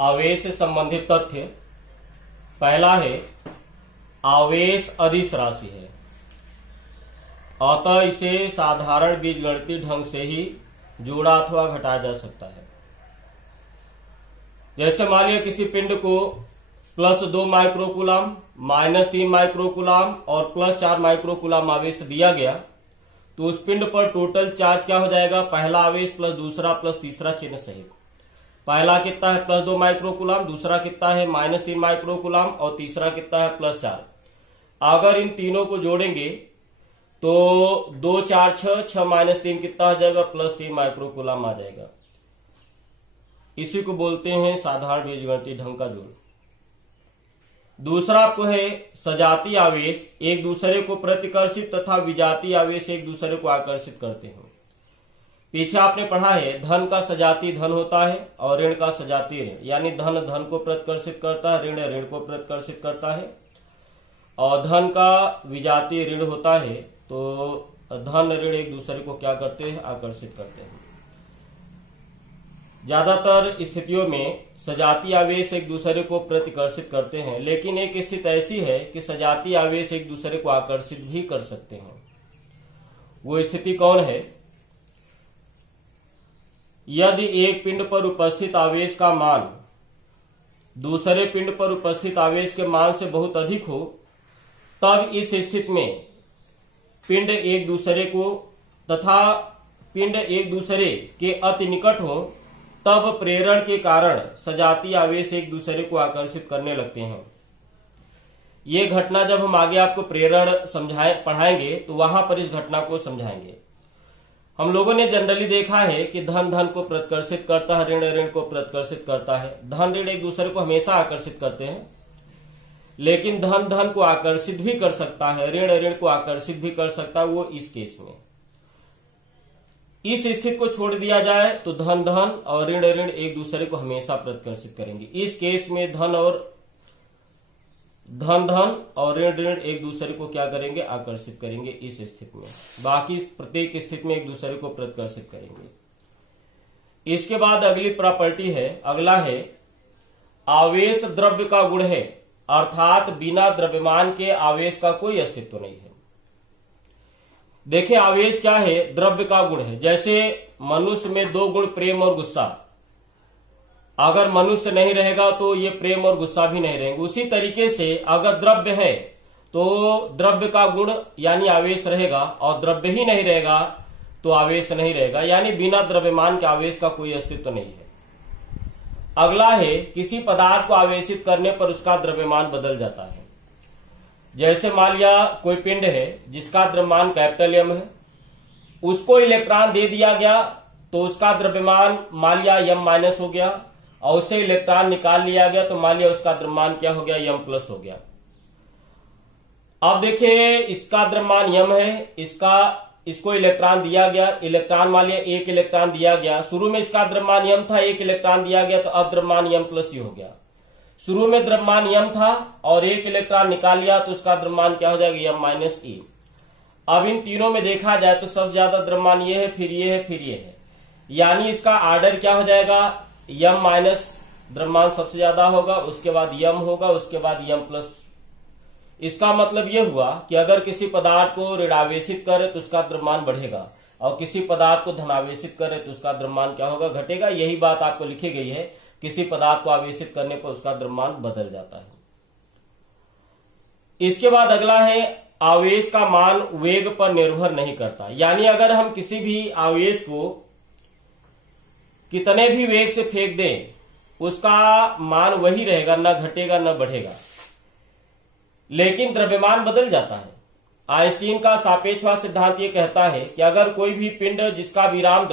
आवेश से संबंधित तथ्य। पहला है आवेश अदिश राशि है, अतः इसे साधारण बीजगणितीय ढंग से ही जोड़ा अथवा घटाया जा सकता है। जैसे मान लिया किसी पिंड को +2 माइक्रोकूलम, -3 माइक्रोकूलम और +4 माइक्रोकूलम आवेश दिया गया, तो उस पिंड पर टोटल चार्ज क्या हो जाएगा, पहला आवेश प्लस दूसरा प्लस तीसरा चिन्ह सहित। पहला कितना है +2 माइक्रोकूलम, दूसरा कितना है -3 माइक्रोकूलम और तीसरा कितना है +4। अगर इन तीनों को जोड़ेंगे तो 2 4 6 6 - 3 कितना हो जाएगा, +3 माइक्रोकूलम आ जाएगा। इसी को बोलते हैं साधारण बीजगणितीय ढंग का जोड़। दूसरा आपको है सजातीय आवेश एक दूसरे को प्रतिकर्षित तथा विजातीय आवेश एक दूसरे को आकर्षित करते हैं। पीछे आपने पढ़ा है धन का सजातीय धन होता है और ऋण का सजातीय ऋण, यानी धन धन को प्रतिकर्षित करता है, ऋण ऋण को प्रतिकर्षित करता है। और धन का विजातीय ऋण होता है तो धन ऋण एक दूसरे को क्या करते हैं, आकर्षित करते हैं। ज्यादातर स्थितियों में सजातीय आवेश एक दूसरे को प्रतिकर्षित करते हैं, लेकिन एक स्थिति ऐसी है कि सजातीय आवेश एक दूसरे को आकर्षित भी कर सकते हैं। वो स्थिति कौन है, यदि एक पिंड पर उपस्थित आवेश का मान दूसरे पिंड पर उपस्थित आवेश के मान से बहुत अधिक हो, तब इस स्थिति में पिंड एक दूसरे को तथा पिंड एक दूसरे के अति निकट हो, तब प्रेरण के कारण सजातीय आवेश एक दूसरे को आकर्षित करने लगते हैं। ये घटना जब हम आगे आपको प्रेरण पढ़ाएंगे तो वहां पर इस घटना को समझाएंगे। हम लोगों ने जनरली देखा है कि धन धन को प्रतिकर्षित करता है, ऋण ऋण को प्रतिकर्षित करता है। धन ऋण एक दूसरे को हमेशा आकर्षित करते हैं, लेकिन धन धन को आकर्षित भी कर सकता है, ऋण ऋण को आकर्षित भी कर सकता है। वो इस केस में इस स्थिति को छोड़ दिया जाए तो धन धन और ऋण ऋण एक दूसरे को हमेशा प्रतिकर्षित करेंगे। इस केस में धन धन और ऋण ऋण एक दूसरे को क्या करेंगे, आकर्षित करेंगे इस स्थिति में। बाकी प्रत्येक स्थिति में एक दूसरे को प्रतिकर्षित करेंगे। इसके बाद अगली प्रॉपर्टी है, अगला है आवेश द्रव्य का गुण है, अर्थात बिना द्रव्यमान के आवेश का कोई अस्तित्व नहीं है। देखिए आवेश क्या है, द्रव्य का गुण है। जैसे मनुष्य में 2 गुण प्रेम और गुस्सा, अगर मनुष्य नहीं रहेगा तो ये प्रेम और गुस्सा भी नहीं रहेंगे। उसी तरीके से अगर द्रव्य है तो द्रव्य का गुण यानी आवेश रहेगा, और द्रव्य ही नहीं रहेगा तो आवेश नहीं रहेगा, यानी बिना द्रव्यमान के आवेश का कोई अस्तित्व नहीं है। अगला है किसी पदार्थ को आवेशित करने पर उसका द्रव्यमान बदल जाता है। जैसे मान लिया कोई पिंड है जिसका द्रव्यमान M है, उसको इलेक्ट्रॉन दे दिया गया तो उसका द्रव्यमान मान लिया M- हो गया, और उससे इलेक्ट्रॉन निकाल लिया गया तो मान लिया उसका द्रव्यमान क्या हो गया, M+ हो गया। अब देखिए इसका द्रव्यमान M है, इसको इलेक्ट्रॉन दिया गया, इलेक्ट्रॉन मान लिया 1 इलेक्ट्रॉन दिया गया। शुरू में इसका द्रव्यमान M था, 1 इलेक्ट्रॉन दिया गया तो अब द्रव्यमान M+ ही हो गया। शुरू में द्रव्यमान M था और 1 इलेक्ट्रॉन निकाल लिया तो उसका द्रव्यमान क्या हो जाएगा, M-E। अब इन तीनों में देखा जाए तो सबसे ज्यादा द्रव्यमान ये है, फिर ये है, फिर ये है, यानी इसका आर्डर क्या हो जाएगा, M- द्रव्यमान सबसे ज्यादा होगा, उसके बाद M होगा, उसके बाद M+। इसका मतलब यह हुआ कि अगर किसी पदार्थ को ऋणावेशित करे तो उसका द्रव्यमान बढ़ेगा, और किसी पदार्थ को धनावेशित करे तो उसका द्रव्यमान क्या होगा, घटेगा। यही बात आपको लिखी गई है, किसी पदार्थ को आवेशित करने पर उसका द्रव्यमान बदल जाता है। इसके बाद अगला है आवेश का मान वेग पर निर्भर नहीं करता, यानी अगर हम किसी भी आवेश को कितने भी वेग से फेंक दें उसका मान वही रहेगा, न घटेगा न बढ़ेगा, लेकिन द्रव्यमान बदल जाता है। आइंस्टीन का सापेक्षवाद सिद्धांत ये कहता है कि अगर कोई भी पिंड जिसका विराम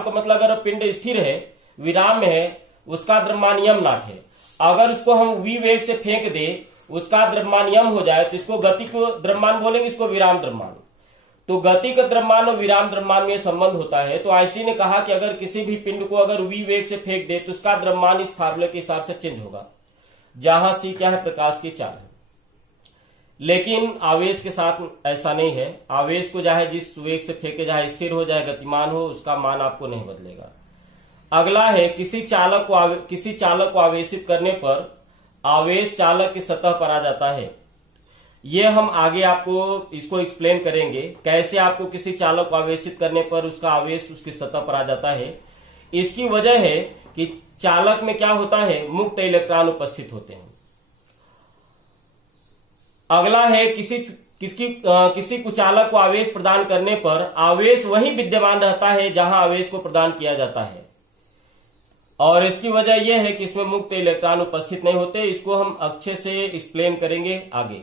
का मतलब अगर पिंड स्थिर है, विराम में है, उसका द्रव्यमान M0 है, अगर उसको हम v वेग से फेंक दे उसका द्रव्यमान M हो जाए तो इसको गति को द्रव्यमान बोलेंगे, इसको विराम द्रव्यमान। तो गति का द्रव्यमान और विराम द्रव्यमान में संबंध होता है। तो आइंस्टीन ने कहा कि अगर किसी भी पिंड को अगर v वेग से फेंक दे तो उसका द्रव्यमान इस फार्मूले के हिसाब से चेंज होगा, जहां c क्या है, प्रकाश की चाल है। लेकिन आवेश के साथ ऐसा नहीं है। आवेश को चाहे जिस वेग से फेंके, चाहे स्थिर हो चाहे गतिमान हो, उसका मान आपको नहीं बदलेगा। अगला है किसी चालक को आवेशित करने पर आवेश चालक की सतह पर आ जाता है। ये हम आगे आपको इसको एक्सप्लेन करेंगे, कैसे आपको किसी चालक को आवेशित करने पर उसका आवेश उसकी सतह पर आ जाता है। इसकी वजह है कि चालक में क्या होता है, मुक्त इलेक्ट्रॉन उपस्थित होते हैं। अगला है किसी कुचालक को आवेश प्रदान करने पर आवेश वहीं विद्यमान रहता है जहां आवेश को प्रदान किया जाता है, और इसकी वजह यह है कि इसमें मुक्त इलेक्ट्रॉन उपस्थित नहीं होते। इसको हम अच्छे से एक्सप्लेन करेंगे आगे।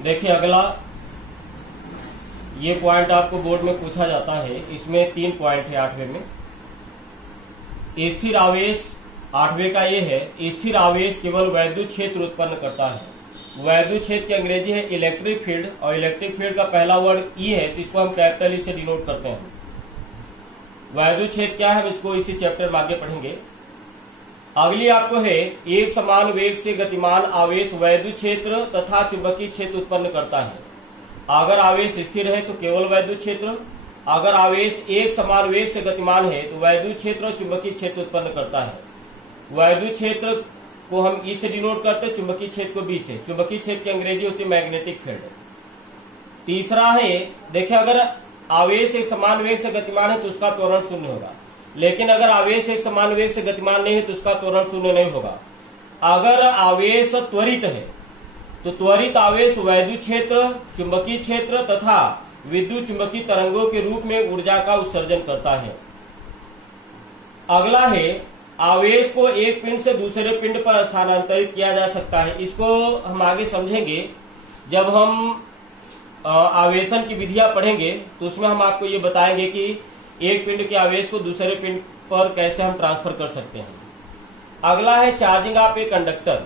देखिए अगला ये पॉइंट आपको बोर्ड में पूछा जाता है। इसमें 3 पॉइंट है 8वें में। स्थिर आवेश 8वें का ये है, स्थिर आवेश केवल वैद्युत क्षेत्र उत्पन्न करता है। वैद्युत क्षेत्र की अंग्रेजी है इलेक्ट्रिक फील्ड, और इलेक्ट्रिक फील्ड का पहला वर्ड ई है, तो इसको हम कैपिटल ई से डिनोट करते हैं। वैद्युत क्षेत्र क्या है, हम इसको इसी चैप्टर में आगे पढ़ेंगे। अगली आपको है एक समान वेग से गतिमान आवेश वैद्युत क्षेत्र तथा चुंबकीय क्षेत्र उत्पन्न करता है। अगर आवेश स्थिर है तो केवल वैद्युत क्षेत्र, अगर आवेश एक समान वेग से गतिमान है तो वैद्युत क्षेत्र और चुंबकीय क्षेत्र उत्पन्न करता है। वैद्युत क्षेत्र को हम ई से डिनोट करते हैं, चुंबकीय क्षेत्र को बी से। चुंबकीय क्षेत्र की अंग्रेजी होती है मैग्नेटिक फील्ड। तीसरा है, देखिए अगर आवेश एक समान वेग से गतिमान है तो उसका त्वरण 0 होगा, लेकिन अगर आवेश एक समान वेग से गतिमान नहीं है तो उसका त्वरण 0 नहीं होगा। अगर आवेश त्वरित है तो त्वरित आवेश वैद्युत क्षेत्र, चुंबकीय क्षेत्र तथा विद्युत चुंबकीय तरंगों के रूप में ऊर्जा का उत्सर्जन करता है। अगला है आवेश को एक पिंड से दूसरे पिंड पर स्थानांतरित किया जा सकता है। इसको हम आगे समझेंगे जब हम आवेशन की विधियां पढ़ेंगे, तो उसमें हम आपको ये बताएंगे कि एक पिंड के आवेश को दूसरे पिंड पर कैसे हम ट्रांसफर कर सकते हैं। अगला है चार्जिंग ऑफ ए कंडक्टर,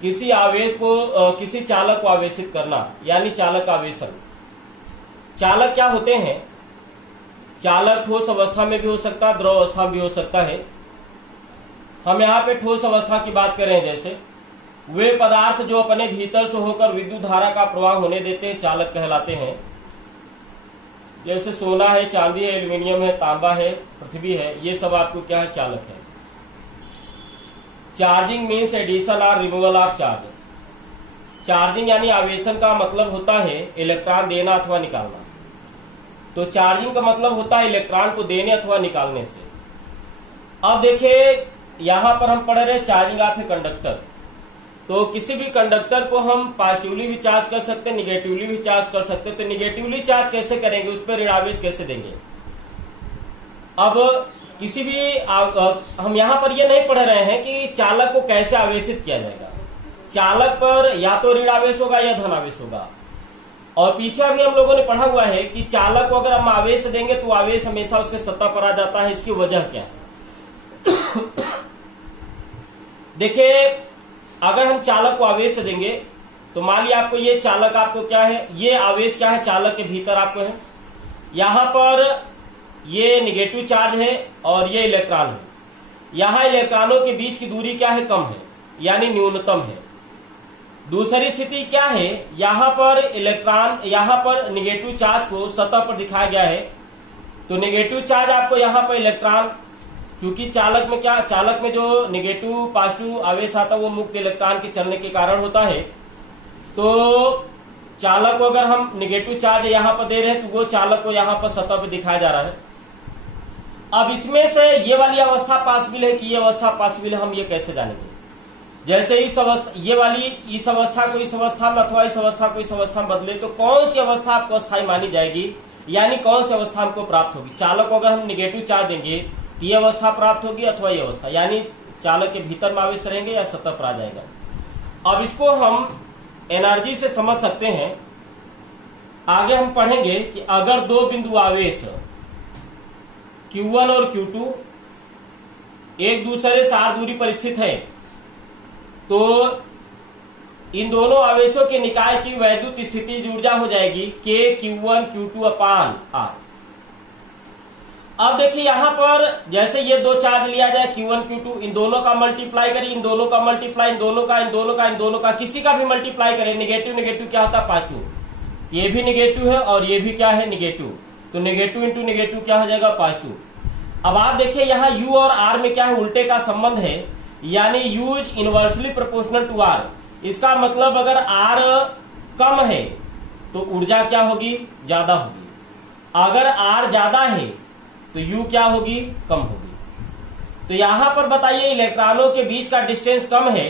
किसी आवेश को किसी चालक को आवेशित करना, यानी चालक आवेशन। चालक क्या होते हैं, चालक ठोस अवस्था में भी हो सकता है, द्रव अवस्था में भी हो सकता है। हम यहाँ पे ठोस अवस्था की बात कर रहे हैं, जैसे वे पदार्थ जो अपने भीतर से होकर विद्युत धारा का प्रवाह होने देते हैं चालक कहलाते हैं। जैसे सोना है, चांदी है, एल्यूमिनियम है, तांबा है, पृथ्वी है, ये सब आपको क्या है, चालक है। चार्जिंग मीन्स एडिशन और रिमूवल ऑफ चार्ज। चार्जिंग यानी आवेशन का मतलब होता है इलेक्ट्रॉन देना अथवा निकालना, तो चार्जिंग का मतलब होता है इलेक्ट्रॉन को देने अथवा निकालने से। अब देखिए यहां पर हम पढ़ रहे हैं चार्जिंग ऑफ ए कंडक्टर, तो किसी भी कंडक्टर को हम पॉजिटिवली भी चार्ज कर सकते हैं, निगेटिवली भी चार्ज कर सकते हैं। तो निगेटिवली चार्ज कैसे करेंगे, उस पर ऋण आवेश कैसे देंगे। अब किसी भी हम यहाँ पर ये नहीं पढ़ रहे हैं कि चालक को कैसे आवेशित किया जाएगा। चालक पर या तो ऋण आवेश होगा या धन आवेश होगा। और पीछे भी हम लोगों ने पढ़ा हुआ है कि चालक को अगर हम आवेश देंगे तो आवेश हमेशा उसके सतह पर आ जाता है। इसकी वजह क्या है देखिए, अगर हम चालक को आवेश देंगे तो मान लिया आपको ये चालक आपको क्या है, ये आवेश क्या है, चालक के भीतर आपको है। यहां पर ये निगेटिव चार्ज है और ये इलेक्ट्रॉन है। यहां इलेक्ट्रॉनों के बीच की दूरी क्या है, कम है, यानी न्यूनतम है। दूसरी स्थिति क्या है, यहां पर निगेटिव चार्ज को सतह पर दिखाया गया है, तो निगेटिव चार्ज आपको यहां पर इलेक्ट्रॉन, क्योंकि चालक में जो निगेटिव पॉजिटिव आवेश आता है वो मुक्त इलेक्ट्रॉन के चलने के कारण होता है। तो चालक को अगर हम निगेटिव चार्ज यहां पर दे रहे हैं तो वो चालक को यहां पर सतह पर दिखाया जा रहा है। अब इसमें से ये वाली अवस्था पॉसिबल है कि ये अवस्था पॉसिबल है, हम ये कैसे जानेंगे। जैसे इस अवस्था को इस अवस्था में अथवा इस अवस्था को इस अवस्था में बदले तो कौन सी अवस्था आपको अस्थायी मानी जाएगी, यानी कौन सी अवस्था हमको प्राप्त होगी। चालक को अगर हम निगेटिव चार्ज देंगे तो ये अवस्था प्राप्त होगी अथवा ये अवस्था, यानी चालक के भीतर में आवेश रहेंगे या सतह पर आ जाएगा। अब इसको हम एनर्जी से समझ सकते हैं। आगे हम पढ़ेंगे कि अगर दो बिंदु आवेश Q1 और Q2 एक दूसरे से r दूरी पर स्थित है तो इन दोनों आवेशों के निकाय की वैद्युत स्थितिज ऊर्जा हो जाएगी K Q1 Q2 अपान R। अब देखिए यहां पर जैसे ये दो चार्ज लिया जाए Q1 Q2, इन दोनों का मल्टीप्लाई करें, इन दोनों का मल्टीप्लाई, इन दोनों का, इन दोनों का, इन दोनों का, किसी का भी मल्टीप्लाई करें, नेगेटिव नेगेटिव क्या होता है पॉजिटिव। ये भी नेगेटिव है और ये भी क्या है नेगेटिव, तो नेगेटिव इंटू नेगेटिव क्या हो जाएगा पॉजिटिव। अब आप देखिए यहाँ U और R में क्या है उल्टे का संबंध है, यानी U is inversely proportional to R। इसका मतलब अगर R कम है तो ऊर्जा क्या होगी ज्यादा होगी, अगर R ज्यादा है तो U क्या होगी कम होगी। तो यहां पर बताइए इलेक्ट्रॉनों के बीच का डिस्टेंस कम है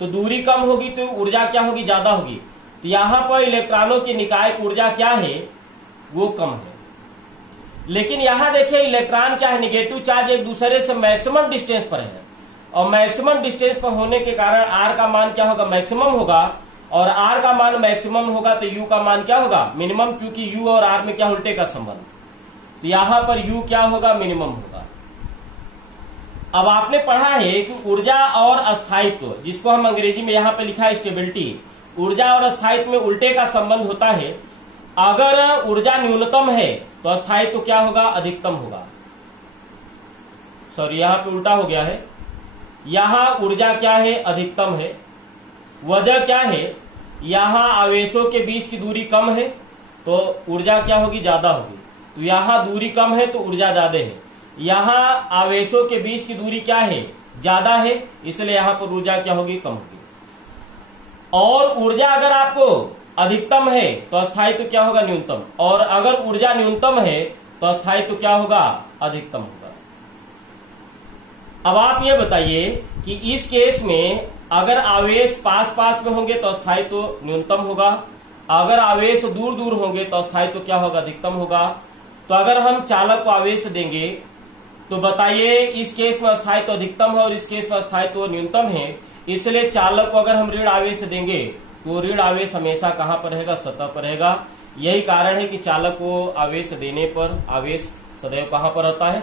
तो दूरी कम होगी तो ऊर्जा क्या होगी ज्यादा होगी। तो यहां पर इलेक्ट्रॉनों की निकाय ऊर्जा क्या है वो कम है। लेकिन यहां देखिए इलेक्ट्रॉन क्या है नेगेटिव चार्ज एक दूसरे से मैक्सिमम डिस्टेंस पर है और मैक्सिमम डिस्टेंस पर होने के कारण R का मान क्या होगा मैक्सिमम होगा और R का मान मैक्सिमम होगा तो U का मान क्या होगा मिनिमम, चूंकि U और R में क्या उल्टे का संबंध, तो यहां पर U क्या होगा मिनिमम होगा। अब आपने पढ़ा है कि ऊर्जा और अस्थायित्व, जिसको हम अंग्रेजी में यहां पे लिखा है स्टेबिलिटी, ऊर्जा और अस्थायित्व में उल्टे का संबंध होता है। अगर ऊर्जा न्यूनतम है तो अस्थायित्व क्या होगा अधिकतम होगा। सॉरी यहां पे उल्टा हो गया है, यहां ऊर्जा क्या है अधिकतम है। वजह क्या है, यहां आवेशों के बीच की दूरी कम है तो ऊर्जा क्या होगी ज्यादा होगी, तो यहां दूरी कम है तो ऊर्जा ज्यादा है। यहां आवेशों के बीच की दूरी क्या है ज्यादा है, इसलिए यहां पर ऊर्जा क्या होगी कम होगी। और ऊर्जा अगर आपको अधिकतम है तो अस्थायित्व क्या होगा न्यूनतम, और अगर ऊर्जा न्यूनतम है तो अस्थायित्व क्या होगा अधिकतम होगा। अब आप ये बताइए कि इस केस में अगर आवेश पास पास में होंगे तो अस्थायित्व न्यूनतम होगा, अगर आवेश दूर दूर होंगे तो अस्थायित्व क्या होगा अधिकतम होगा। तो अगर हम चालक को आवेश देंगे तो बताइए इस केस में अस्थायित्व अधिकतम है और इस केस में अस्थायित्व न्यूनतम है, इसलिए चालक को अगर हम ऋण आवेश देंगे तो ऋण आवेश हमेशा कहां पर रहेगा सतह पर रहेगा। यही कारण है कि चालक को आवेश देने पर आवेश सदैव कहां पर रहता है